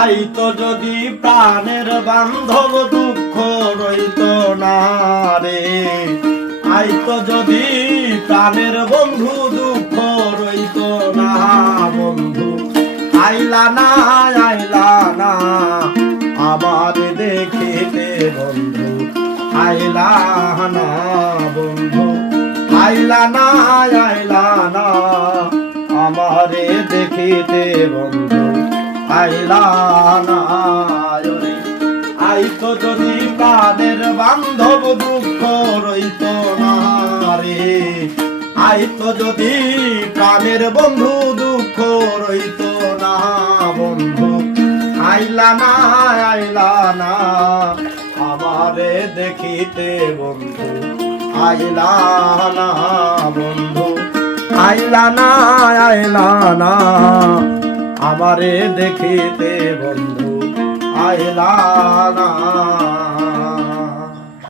আইতো যদি প্রাণের বান্ধব দুঃখ রইত না রে, আইতো যদি প্রাণের বন্ধু দুঃখ রইত না বন্ধু। আইলা না আইলা না আবার দেখিতে বন্ধু, আইলা না বন্ধু, আইলা না আইলা না আমারে দেখিতে বন্ধু, আইলা না রে। আইতো যদি প্রাণের বান্ধব দুঃখ রইত না রে, আইতো যদি প্রাণের বন্ধু দুঃখ রইত না বন্ধু। আইলা না আইলা না আমারে দেখিতে বন্ধু, আইলা না বন্ধু, আইলা না আইলা না আমারে দেখিতে বন্ধু, আইলা না।